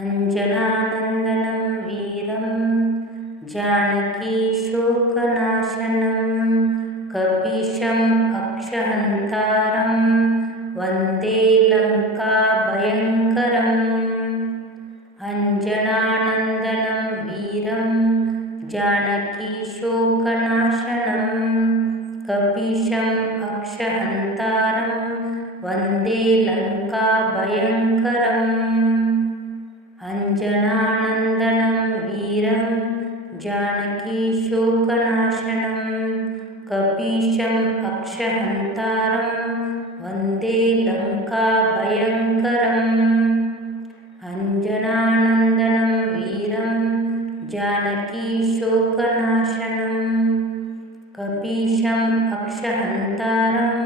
अञ्जनानन्दनं वीरं जानकीशोकनाशनं कपीशम् अक्षहन्तारं वन्दे लङ्काभयङ्करम्। अञ्जनानन्दनं वीरं जानकीशोकनाशनं कपीशम् अक्षहन्तारं वन्दे लङ्काभयङ्करम्। अञ्जनानन्दनं वीरं जानकीशोकनाशनं कपीशम् अक्षहन्तारं वन्दे लङ्काभयङ्करम्। अञ्जनानन्दनं वीरं जानकीशोकनाशनं कपीशम् अक्षहन्तारं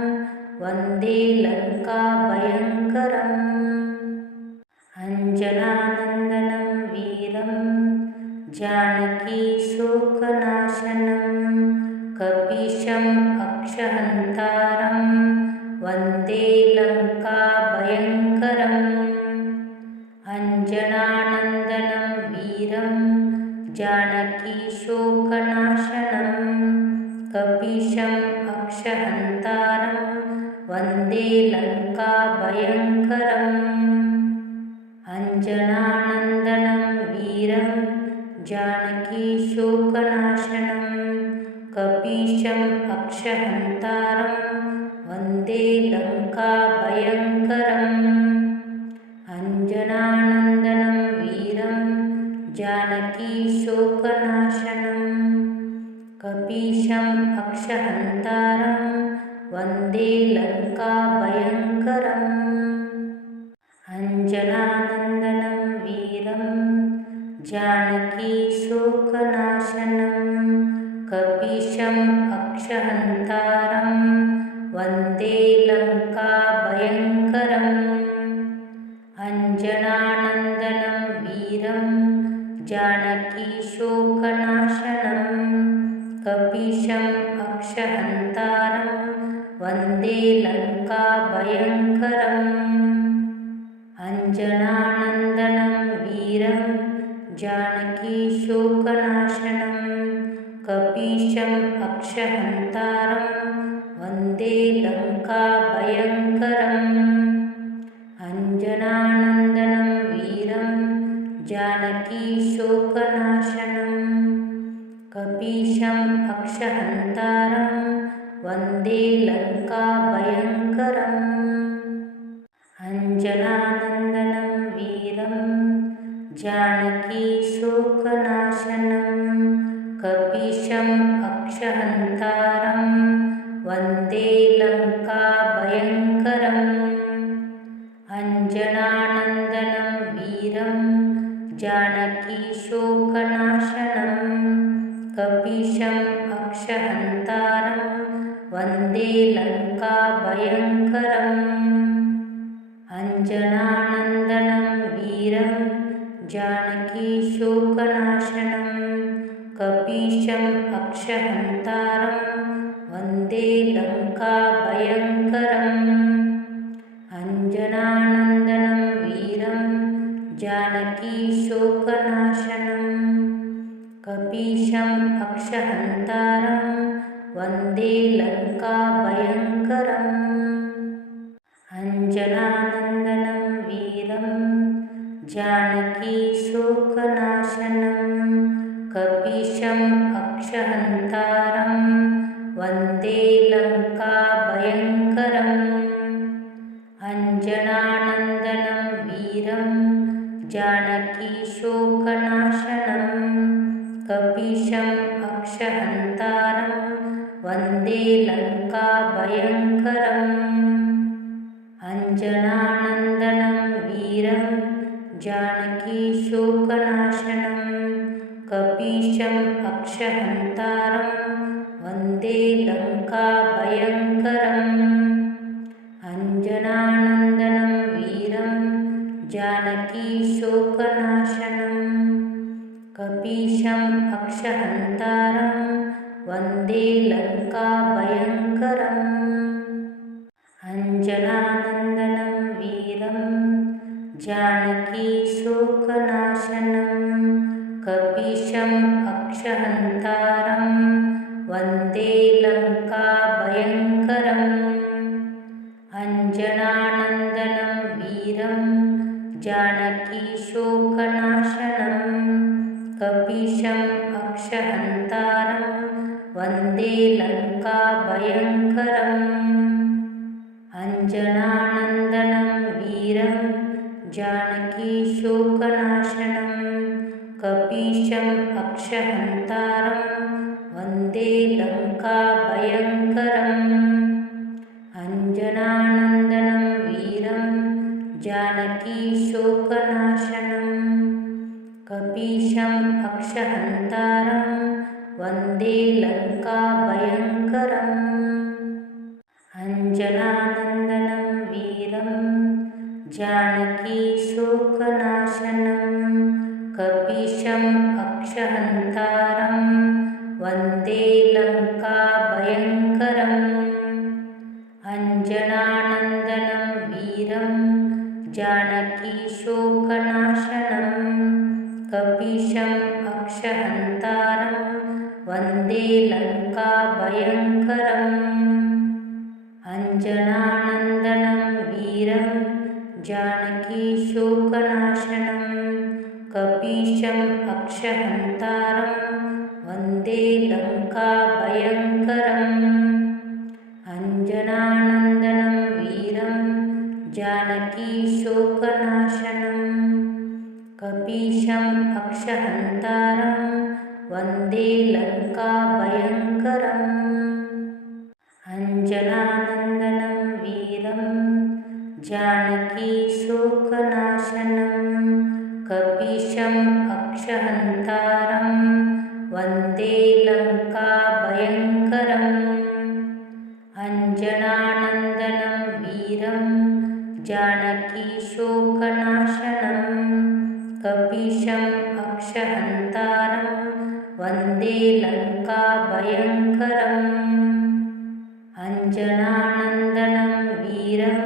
वन्दे लङ्काभयङ्करम्। अञ्जनानन्दनं वीरं जानकीशोकनाशनं कपीशम् अक्षहन्तारं वन्दे लङ्काभयङ्करम्। अञ्जनानन्दनं वीरं जानकीशोकनाशनं कपीशम् अक्षहन्तारं वन्दे लङ्काभयङ्करम्। अञ्जनानन्दनं वीरं जानकीशोकनाशनं कपीशम् अक्षहन्तारं वन्दे लङ्काभयङ्करम्। अञ्जनानन्दनं वीरं जानकीशोकनाशनं कपीशम् अक्षहन्तारं वन्दे लङ्काभयङ्करम्। अञ्जनानन्दनं वीरं जानकीशोकनाशनं कपीशम् अक्षहन्तारं वन्दे लङ्काभयङ्करम्। अञ्जनानन्दनं वीरं जानकीशोकनाशनं कपीशम् अक्षहन्तारं वन्दे लङ्काभयङ्करम्। अञ्जनानन्दनं वीरं जानकीशोकनाशनं कपीशम् अक्षहन्तारं वन्दे लङ्काभयङ्करम्। अञ्जनानन्दनं वीरं जानकीशोकनाशनं कपीशम् अक्षहन्तारं वन्दे लङ्काभयङ्करम्। अञ्जनानन्दनं वीरं जानकीशोकनाशनं कपीशम् अक्षहन्तारं वन्दे लङ्काभयङ्करम्। अञ्जनानन्दनं वीरं जानकीशोकनाशनं कपीशम् अक्षहन्तारं वन्दे लङ्काभयङ्करम्। अञ्जनानन्दनं वीरं जानकीशोकनाशनं कपीशम् अक्षहन्तारं वन्दे लङ्काभयङ्करम्। अञ्जनानन्दनं वीरं जानकीशोकनाशनं कपीशम् अक्षहन्तारं वन्दे लङ्काभयङ्करम्। अञ्जनानन्दनं वीरं जानकीशोकनाशनं कपीशम् अक्षहन्तारं वन्दे लङ्काभयङ्करम्। अञ्जनानन्दनं वीरं जानकीशोकनाशनं कपीशम् अक्षहन्तारं वन्दे लङ्काभयङ्करम्। अञ्जनानन्दनं वीरं जानकीशोकनाशनं कपीशम् अक्षहन्तारं वन्दे लङ्काभयङ्करम्। अञ्जनानन्दनं वीरं जानकीशोकनाशनं कपीशम् अक्षहन्तारं वन्दे लङ्काभयङ्करम्। अञ्जनानन्दनं वीरं जानकी शोकनाशनं कपीशम् अक्षहन्तारं वन्दे लङ्काभयङ्करम् अञ्जनानन्दनं वीरं जानकी शोकनाशनं कपीशम् अक्षहन्तारं वन्दे लङ्काभयङ्करम् अञ्जनानन्दनं वीरं जानकी शोकनाशनं कपीशम् अक्षहन्तारं वन्दे लङ्काभयङ्करम् अञ्जनानन्दनं वीरं जानकी शोकनाशनं कपीशम् अक्षहन्तारं वन्दे लङ्काभयङ्करम् अञ्जनानन्दनं वीरं जानकी शोकनाशनं कपीशम् अक्षहन्तारं वन्दे लङ्काभयङ्करम् अञ्जनानन्दनं वीरं जानकी शोकनाशनं कपीशम् अक्षहन्तारं वन्दे लङ्काभयङ्करम् अञ्जनानन्दनं वीरं जानकी शोकनाशनं कपीशम् अक्षहन्तारं वन्दे लङ्काभयङ्करम् अञ्जनानन्दनं वीरं जानकी शोकनाशनं कपीशम् अक्षहन्तारं वन्दे लङ्काभयङ्करम् अञ्जनानन्दनं वीरं जानकी शोकनाशनं कपीशम् अक्षहन्तारं वन्दे लङ्काभयङ्करम् अञ्जनानन्दनं वीरं जानकी शोकनाशनं कपीशम् अक्षहन्तारं वन्दे लङ्काभयङ्करम् अञ्जनानन्दनं वीरं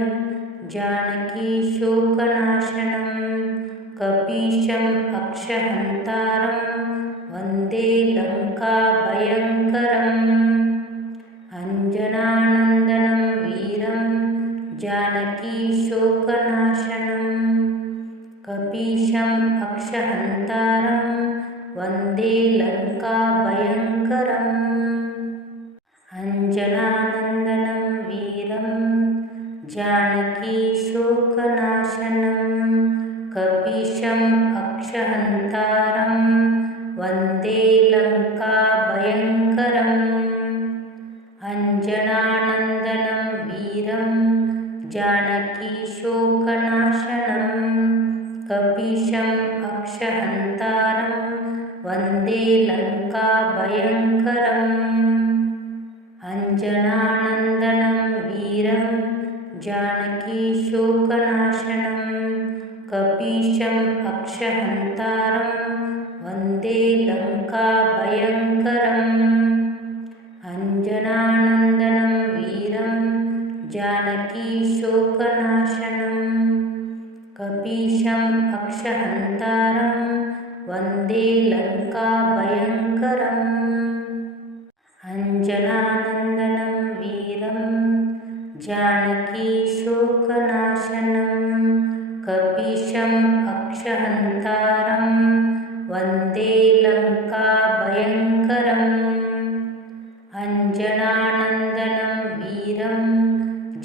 जानकी शोकनाशनं कपीशम् अक्षहन्तारं वन्दे लङ्काभयङ्करम् अञ्जनानन्दनं वीरं जानकी शोकनाशनं कपीशम् अक्षहन्तारं वन्दे लङ्काभयङ्करम् अञ्जनानन्दनं वीरं जानकी शोकनाशनं कपीशम् अक्षहन्तारं वन्दे लङ्काभयङ्करम् अञ्जनानन्दनं वीरं जानकी शोकनाशनं कपीशम् अक्षहन्तारं वन्दे लङ्काभयङ्करम् अञ्जनानन्दनं वीरं जानकी शोकनाशनं कपीशम् अक्षहन्तारं वन्दे लङ्काभयङ्करम् अञ्जनानन्दनं वीरं जानकी शोकनाशनं कपीशम् अक्षहन्तारं वन्दे लङ्काभयङ्करम् अञ्जनानन्दनं वीरं जानकी शोकनाशनं कपीशम् अक्षहन्तारं वन्दे लङ्काभयङ्करम् अञ्जनानन्दनं वीरं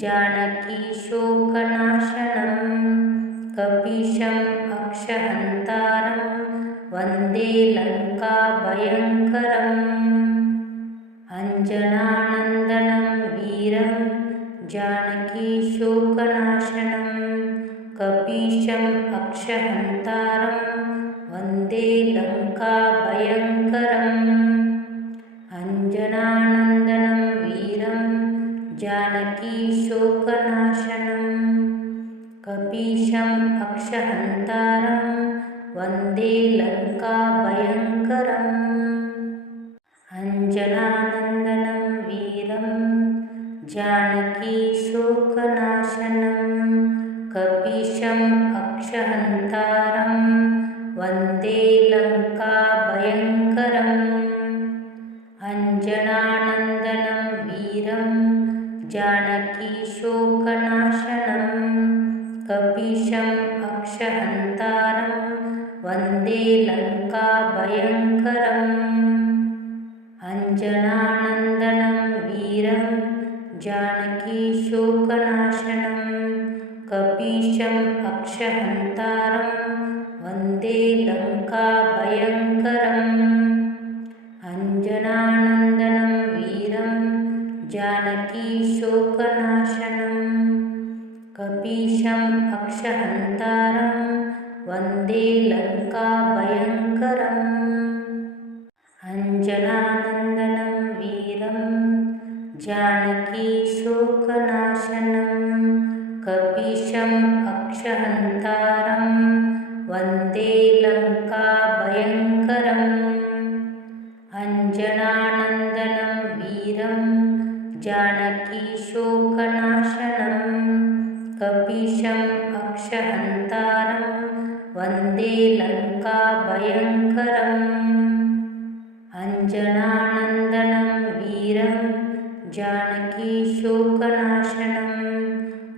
जानकी शोकनाशनं कपीशम् अक्षहन्तारं वन्दे लङ्काभयङ्करम् अञ्जनानन्दनं वीरं जानकी शोकनाशनं कपीशम् अक्षहन्तारं वन्दे लङ्काभयङ्करम् अञ्जनानन्दनं वीरं जानकी शोकनाशनं कपीशम् अक्षहन्तारं वन्दे लङ्काभयङ्करम् अञ्जनानन्दनं वीरं जानकी शोकनाशनं कपीशम् अक्षहन्तारं वन्दे लङ्काभयङ्करम् अञ्जनानन्दनं वीरं जानकीशोकनाशनं कपीशम् अक्षहन्तारं वन्दे लङ्काभयङ्करम् अञ्जनानन्दनं वीरं जानकीशोकनाशनं कपीशम् अक्षहन्तारं वन्दे लङ्काभयङ्करम् अञ्जनानन्दनं वीरं जानकीशोकनाशनं कपीशम् अक्षहन्तारं वन्दे लङ्काभयङ्करम् अञ्जनानन्दनं वीरं जानकीशोकनाशनं कपीशम् अक्षहन्तारं वन्दे लङ्काभयङ्करम् अञ्जनानन्दनं वीरं जानकीशोकनाशनं कपीशम् अक्षहन्तारं वन्दे लङ्काभयङ्करम् अञ्जनानन्दनं वीरं जानकीशोकनाशनं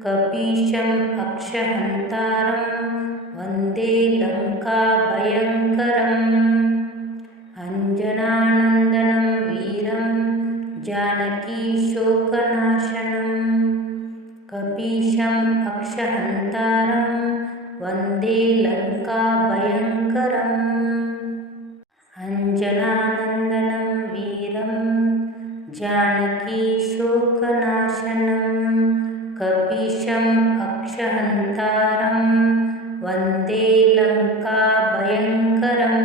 कपीशम् अक्षहन्तारं वन्दे लङ्काभयङ्करम् अञ्जनानन्दनं वीरं जानकीशोकनाशनं कपीशम् अक्षहन्तारं वन्दे लङ्काभयङ्करम् अञ्जनानन्दनं वीरं जानकीशोकनाशनं कपीशम् अक्षहन्तारं वन्दे लङ्काभयङ्करम्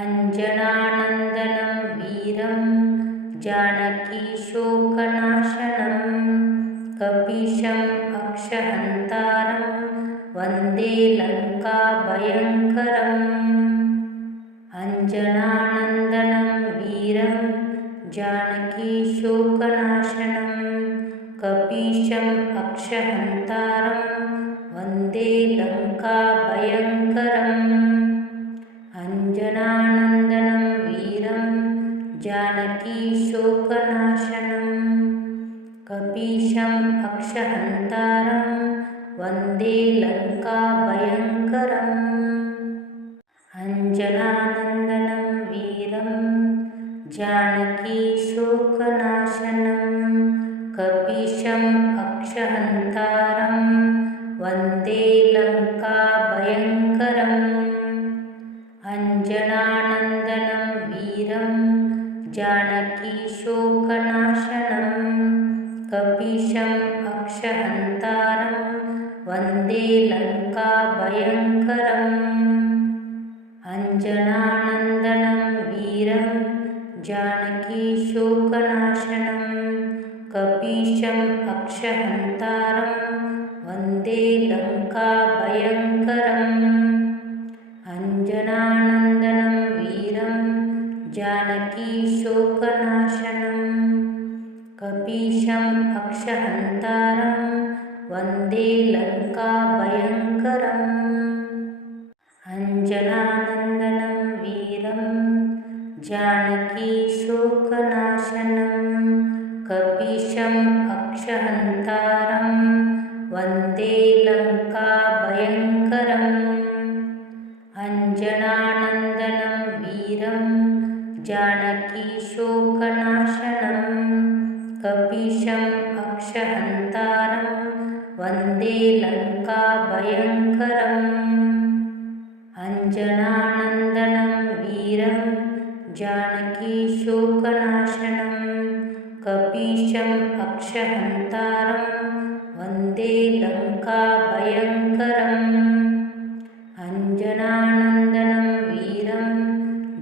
अञ्जनानन्दनं वीरं जानकीशोकनाशनं कपीशम् अक्षहन्तारं वन्दे लङ्काभयङ्करम् अञ्जनानन्दनं वीरं जानकीशोकनाशनं कपीशम् अक्षहन्तारं वन्दे लङ्काभयङ्करम् अञ्जनानन्दनं वीरं जानकीशोकनाशनं कपीशम् अक्षहन्तारं वन्दे लङ्काभयङ्करम् अञ्जनानन्दनं वीरं जानकीशोकनाशनं कपीशम् अक्षहन्तारं वन्दे लङ्काभयङ्करम् अञ्जनानन्दनं वीरं जानकीशोकनाशनं कपीशम् अक्षहन्तारं वन्दे लङ्काभयङ्करम् अञ्जनानन्दनं वीरं जानकीशोकनाशनं कपीशम् अक्षहन्तारं वन्दे लङ्काभयङ्करम् अञ्जनानन्दनं वीरं जानकीशोकनाशनं कपीशम् अक्षहन्तारं वन्दे लङ्काभयङ्करम् अञ्जनानन्दनं वीरं जानकीशोकनाशनं कपीशम् अक्षहन्तारं वन्दे लङ्काभयङ्करम् अञ्जनानन्दनं वीरं जानकीशोकनाशनं कपीशम् अक्षहन्तारं वन्दे लङ्काभयङ्करम् अञ्जनानन्दनं वीरं जानकीशोकनाशनं कपीशम् अक्षहन्तारं वन्दे लङ्काभयङ्करम् अञ्जनानन्दनं वीरं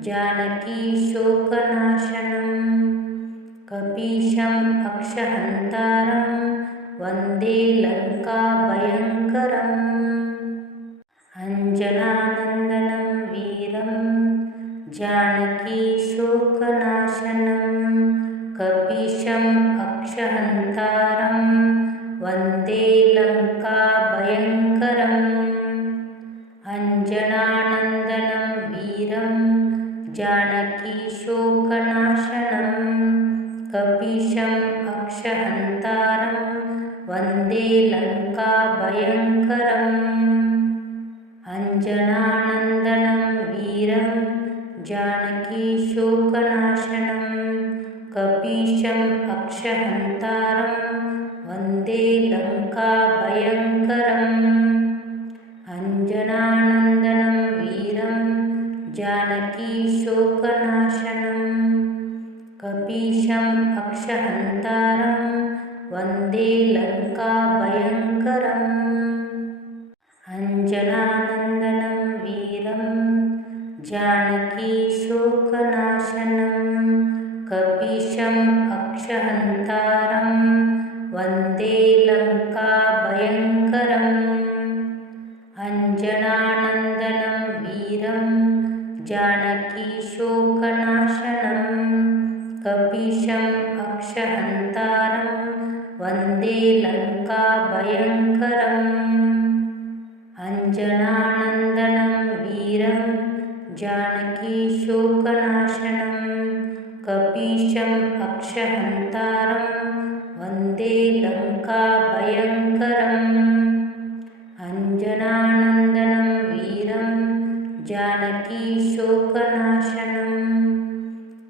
जानकीशोकनाशनं कपीशम् अक्षहन्तारं वन्दे लङ्काभयङ्करम् अञ्जनानन्दनं वीरं जानकीशोकनाशनं कपीशम् अक्षहन्तारं वन्दे लङ्काभयङ्करम् अञ्जनानन्दनं अञ्जनानन्दनं वीरं जानकीशोकनाशनं कपीशम् अक्षहन्तारं वन्दे लङ्काभयङ्करम् अञ्जनानन्दनं वीरं जानकीशोकनाशनं कपीशम् अक्षहन्तारं वन्दे लङ्काभयङ्करम् अञ्जनानन्दनं वीरं जानकीशोकनाशनं कपीशम् अक्षहन्तारं वन्दे लङ्काभयङ्करम् अञ्जनानन्दनं वीरं जानकीशोकनाशनं कपीशम् अक्षहन्तारं वन्दे लङ्काभयङ्करम् अञ्जनानन्दनं वीरं जानकीशोकनाशनं कपीशम् अक्षहन्तारं वन्दे लङ्काभयङ्करम् अञ्जनानन्दनं वीरं जानकीशोकनाशनं कपीशम् अक्षहन्तारं वन्दे लङ्काभयङ्करम् अञ्जनानन्दनं वीरं जानकीशोकनाशनं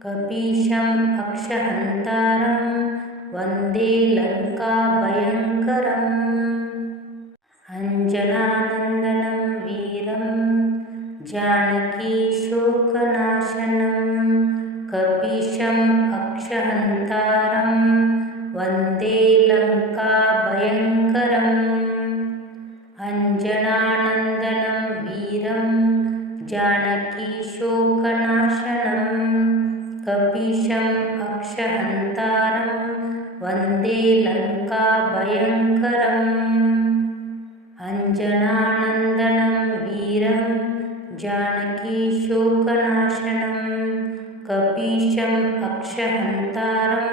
कपीशम् अक्षहन्तारं वन्दे लङ्काभयङ्करम् अञ्जनानन्दनं वीरं जानकीशोकनाशनं कपीशम् अक्षहन्तारं वन्दे लङ्काभयङ्करम् अञ्जनानन्दनं वीरं जानकीशोकनाशनं कपीशम् अक्षहन्तारं वन्दे लङ्काभयङ्करम् अञ्जनानन्दनं वीरं जानकीशोकनाशनं कपीशम् अक्षहन्तारं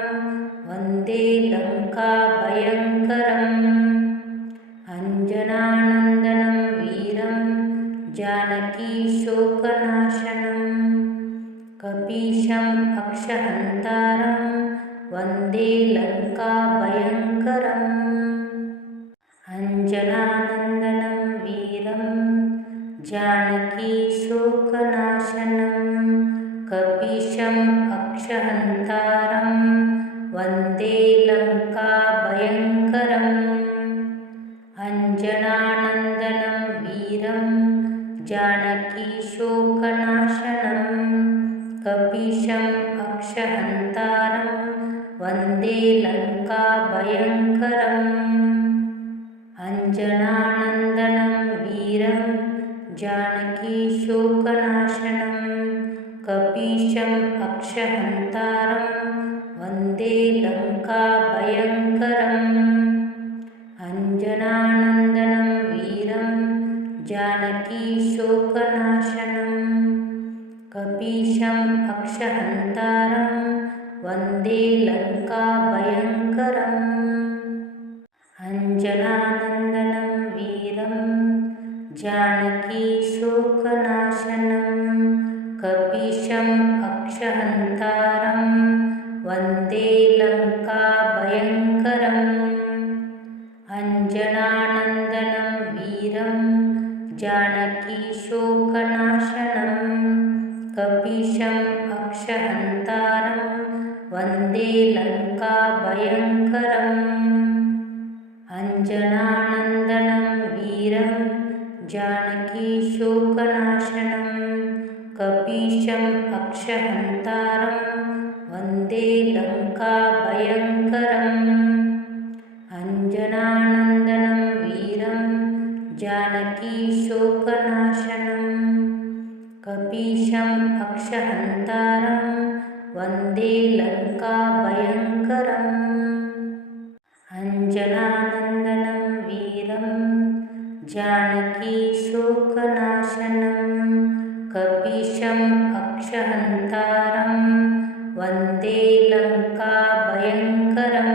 वन्दे लङ्काभयङ्करम् अञ्जनानन्दनं वीरं जानकीशोकनाशनं कपीशम् अक्षहन्तारं वन्दे लङ्काभयङ्करम् अञ्जनानन्दनं वीरं जानकीशोकनाशनं कपीशम् अक्षहन्तारं वन्दे लङ्काभयङ्करम् अञ्जनानन्दनं वीरं जानकीशोकनाशनं कपीशम् अक्षहन्तारं वन्दे लङ्काभयङ्करम् अञ्जनानन्दनं वीरं जानकीशोकनाशनं कपीशम् अक्षहन्तारं वन्दे लङ्काभयङ्करम् अञ्जनानन्दनं वीरं जानकीशोकनाशनं कपीशम् अक्षहन्तारं वन्दे लङ्काभयङ्करम् अञ्जनानन्दनं वीरं जानकीशोकनाशनं कपीशम् अक्षहन्तारं वन्दे लङ्काभयङ्करम् अञ्जनानन्दनं वीरं जानकीशोकनाशनं कपीशम् अक्षहन्तारं वन्दे लङ्काभयङ्करम् अञ्जनानन्दनं वीरं जानकीशोकनाशनं कपीशम् अक्षहन्तारं वन्दे लङ्काभयङ्करम् अञ्जनानन्दनं वीरं जानकीशोकनाशनं कपीशम् अक्षहन्तारं वन्दे लङ्काभयङ्करम् अञ्जनानन्दनं वीरं जानकीशोकनाशनं कपीशम् अक्षहन्तारं वन्दे लङ्काभयङ्करम्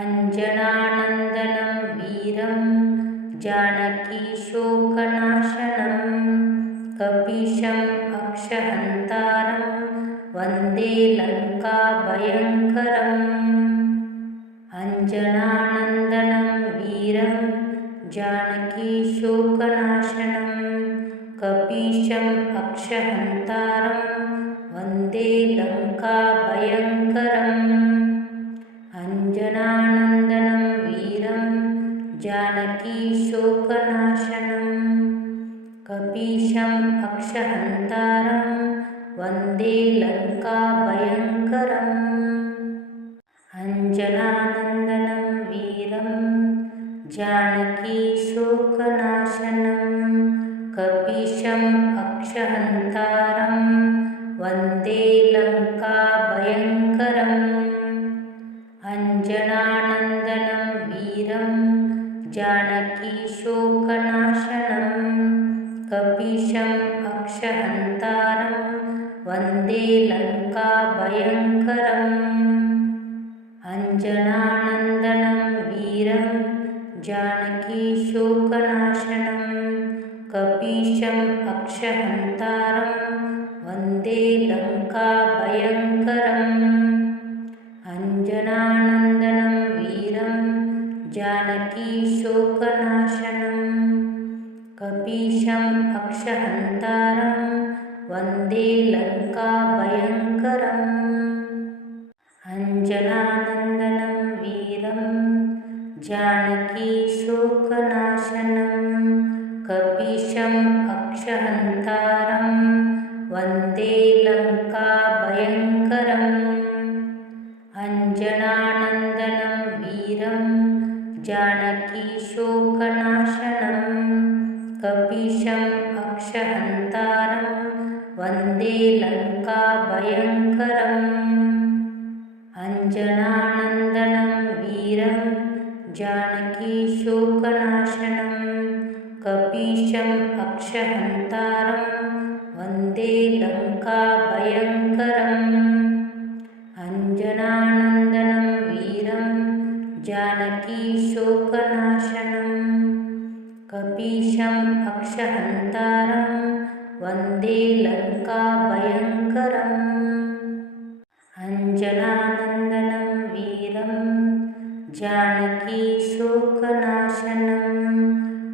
अञ्जनानन्दनं वीरं जानकीशोकनाशनं अक्षहन्तारं वन्दे लङ्काभयङ्करम् अञ्जनानन्दनं वीरं जानकीशोकनाशनं कपीशम् अक्षहन्तारं वन्दे लङ्काभयङ्करम् अञ्जनानन्दनं वीरं जानकीशोकनाशनं कपीशम् अक्षहन्तारं वन्दे लङ्काभयङ्करम् अञ्जनानन्दनं वीरं जानकीशोकनाशनं कपीशम् अक्षहन्तारं वन्दे लङ्काभयङ्करम् अञ्जनानन्दनं वीरं जानकीशोकनाशनं कपीशम् अक्षहन्तारं वन्दे लङ्काभयङ्करम् अञ्जनानन्दनं वीरं जानकीशोकनाशनं कपीशम् अक्षहन्तारं वन्दे लङ्काभयङ्करम् अञ्जनानन्दनं वीरं जानकीशोकनाशनं कपीशम् अक्षहन्तारं वन्दे लङ्काभयङ्करम् अञ्जनानन्दनं वीरं जानकीशोकनाशनं कपीशम् अक्षहन्तारं वन्दे लङ्काभयङ्करम् अञ्जनानन्दनं वीरं जानकीशोकनाशनं कपीशम् अक्षहन्तारं वन्दे लङ्काभयङ्करम् अञ्जनानन्दनं वीरं जानकीशोकनाशनं कपीशम् अक्षहन्तारं वन्दे लङ्काभयङ्करम् अञ्जनानन्दनं वीरं जानकीशोकनाशनं कपीशम् अक्षहन्तारं वन्दे लङ्काभयङ्करम् अञ्जनानन्दनं वीरं जानकीशोकनाशनं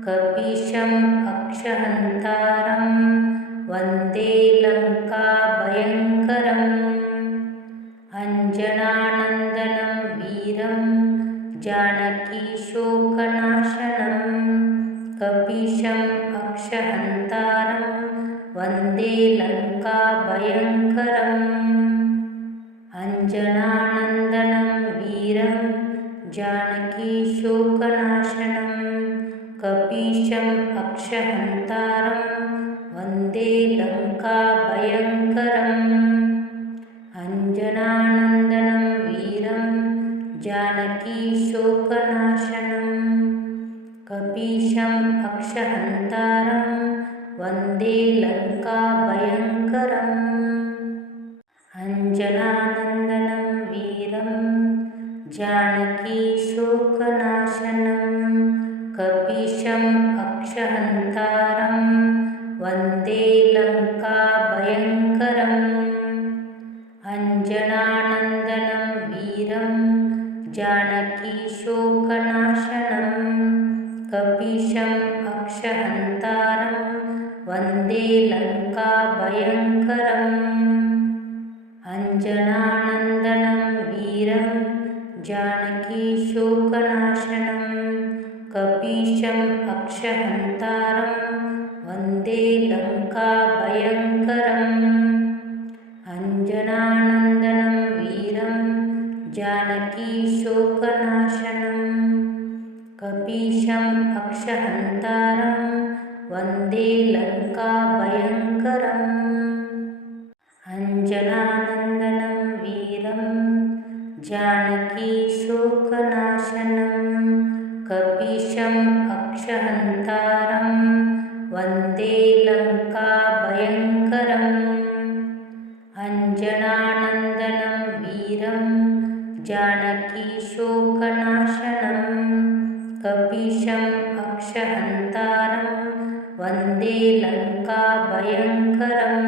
कपीशम् अक्षहन्तारं वन्दे लङ्काभयङ्करम् अञ्जनानन्दनं वीरं जानकीशोकनाशनं कपीशम् अक्षहन्तारं वन्दे लङ्काभयङ्करम् अञ्जनानन्दनं वीरं जानकीशोकनाशनं कपीशम् अक्षहन्तारं वन्दे लङ्काभयङ्करम् अञ्जनानन्दनं वीरं जानकीशोकनाशनं कपीशम् अक्षहन्तारं वन्दे लङ्काभयङ्करम् अञ्जनानन्दनं वीरं जानकीशोकनाशनं कपीशम् अक्षहन्तारं वन्दे लङ्काभयङ्करम् अञ्जनानन्दनं वीरं जानकीशोकनाशनं कपीशम् अक्षहन्तारं वन्दे लङ्काभयङ्करम् अञ्जनानन्दनं वीरं जानकीशोकनाशनं कपीशम् अक्षहन्तारं वन्दे लङ्काभयङ्करम् अञ्जनानन्दनं वीरं जानकीशोकनाशनं कपीशम् अक्षहन्तारं वन्दे लङ्काभयङ्करम् अञ्जनानन्दनं वीरं जानकीशोकनाशनं कपीशम् अक्षहन्तारं वन्दे लङ्काभयङ्करम् अञ्जनानन्दनं वीरं जानकीशोकनाशनं कपीशम् अक्षहन्तारं वन्दे लङ्काभयङ्करम् अञ्जनानन्दनं वीरं जानकीशोकनाशनं कपीशम् अक्षहन्तारं वन्दे लङ्काभयङ्करम् अञ्जनानन्दनं वीरं जानकीशोकनाशनं कपीशम् अक्षहन्तारं वन्दे लङ्काभयङ्करम्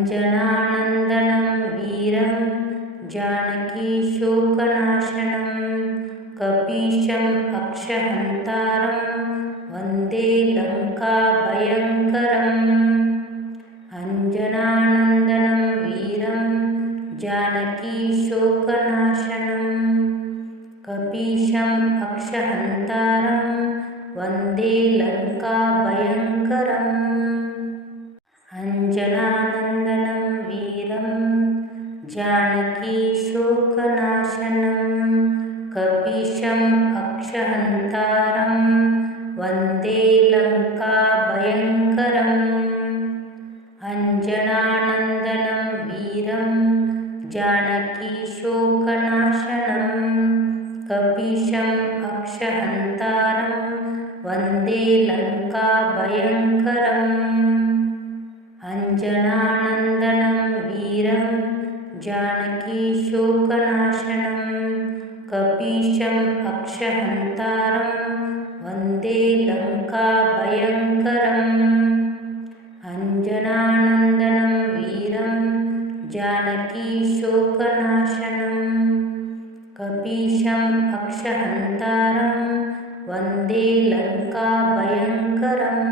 अञ्जनानन्दनं वीरं जानकीशोकनाशनं कपीशम् अक्षहन्तारं वन्दे लङ्काभयङ्करम् अञ्जनानन्दनं वीरं जानकीशोकनाशनं कपीशम् अक्षहन्तारं वन्दे लङ्काभयङ्करम् अञ्जनानन्दनं वीरं जानकीशोकनाशनं कपीशम् अक्षहन्तारं वन्दे लङ्काभयङ्करम् अञ्जनानन्दनं वीरं जानकीशोकनाशनं कपीशम् अक्षहन्तारं वन्दे लङ्काभयङ्करम् अञ्जनानन्दनं वीरं जानकीशोकनाशनं कपीशम् अक्षहन्तारं वन्दे लङ्काभयङ्करम् अञ्जनानन्दनं वीरं जानकीशोकनाशनं कपीशम् अक्षहन्तारं वन्दे लङ्काभयङ्करम्